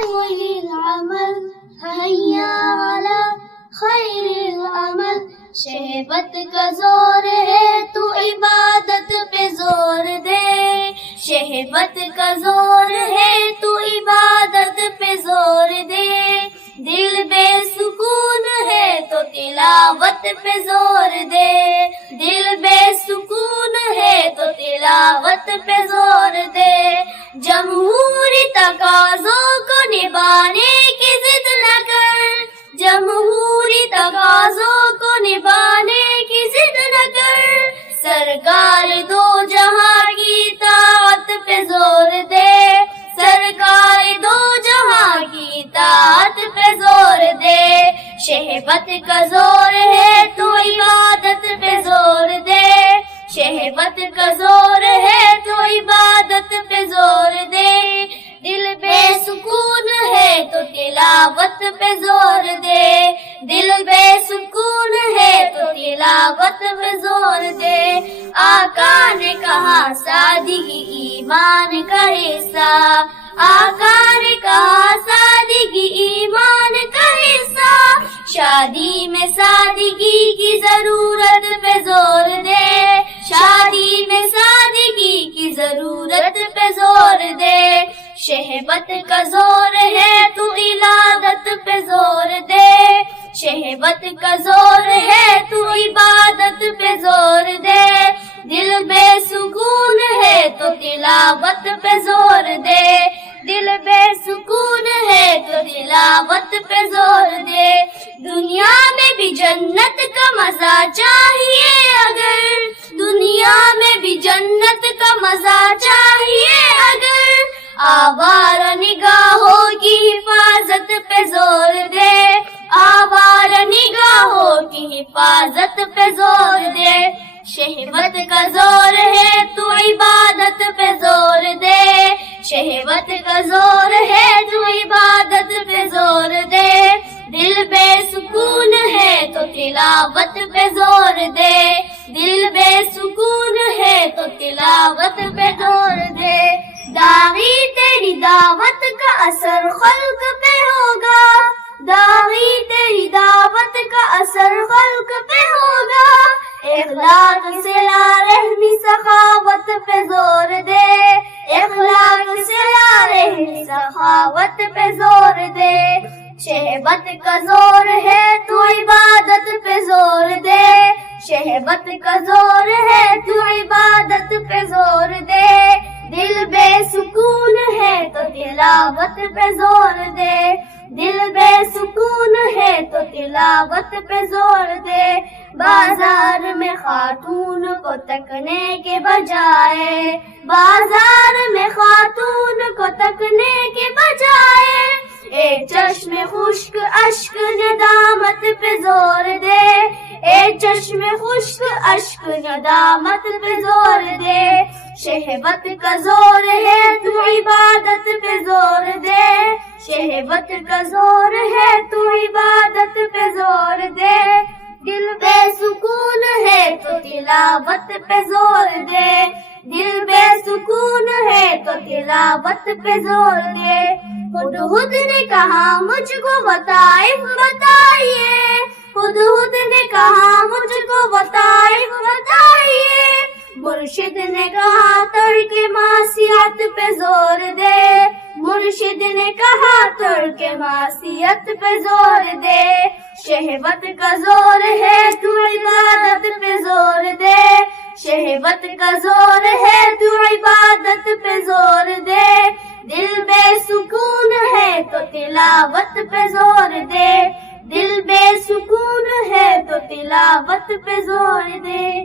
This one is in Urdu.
خير العمل هيا على خير العمل شہبت کا زور ہے تو عبادت پہ زور دے شہبت کا زور ہے تو عبادت پہ زور دے دل بے سکون ہے تو تلاوت پہ زور دے دل بے سکون ہے تو تلاوت پہ زور دے جمہوری تقاضوں کو نبھانے کی ضد نہ کر جمہوری تقاضوں کو نبھانے کی ضد نہ کر سرکار دو جہاں کی اطاعت پہ زور دے سرکار دو جہاں کی اطاعت پہ زور دے شہبت کا زور ہے تو عبادت پہ زور دے شہبت کا زور ہے تو عبادت پہ زور دے دل بے سکون ہے تو تلاوت پہ زور دے دل بے سکون ہے تو تلاوت پہ زور دے آقا نے کہا سادگی ایمان کا حصہ آقا نے کہا سادگی ایمان کا حصہ شادی میں سادگی کی ضرورت پہ زور دے شادی میں سادگی کی ضرورت پہ زور دے شہبت کا زور ہے تو عبادت پہ زور دے شہبت کا زور ہے تو عبادت پہ زور دے دل بے سکون ہے تو تلاوت پہ زور دے دل بے سکون ہے تو تلاوت پہ زور دے دنیا میں بھی جنت کا مزہ چاہیے اگر دنیا میں بھی جنت کا مزہ چاہیے اگر آوارہ نگاہوں کی حفاظت پہ زور دے آوارہ نگاہوں کی حفاظت پہ زور دے شہوت کا زور ہے تو عبادت پہ زور دے شہوت کا زور ہے تو عبادت پہ زور دے دل بے سکون ہے تو تلاوت پہ زور دے دل بے سکون ہے تو تلاوت پہ زور دے داغی تیری دعوت کا اثر خلق پہ ہوگا داغی تیری دعوت کا اثر خلق پہ ہوگا اخلاق سے لا رحمی سخاوت پہ زور دے اخلاق سے لا رحمی سخاوت پہ زور دے شہبت کا زور ہے تو عبادت پہ زور دے شہبت کا زور ہے تو عبادت پہ زور دے دل بے سکون ہے تو تلاوت پہ زور دے دل بے سکون ہے تو تلاوت پہ زور دے بازار میں خاتون کو تکنے کے بجائے بازار میں خاتون کو تکنے کے بجائے ایک چشم خشک اشک ندامت پہ زور دے ایک چشم خشک اشک ندامت پہ زور دے شہوت کا زور ہے تو عبادت پہ زور دے شہوت کا زور ہے تو عبادت پہ زور دے دل بے سکون ہے تو تلاوت پہ زور دے دل بے سکون ہے تو تلاوت پہ زور دے ہدہد نے کہا مجھ کو وطائف بتائیے ہدہد نے کہا مجھ کو وطائف بتائیے مرشد نے کہا ترک معصیت پہ زور دے مرشد نے کہا ترک معصیت پہ زور دے شہوت کا زور ہے تو عبادت پہ زور دے شہوت کا زور ہے تو عبادت پہ زور دے دل بے سکون ہے تو تلاوت پہ زور دے دل بے سکون ہے تو تلاوت پہ زور دے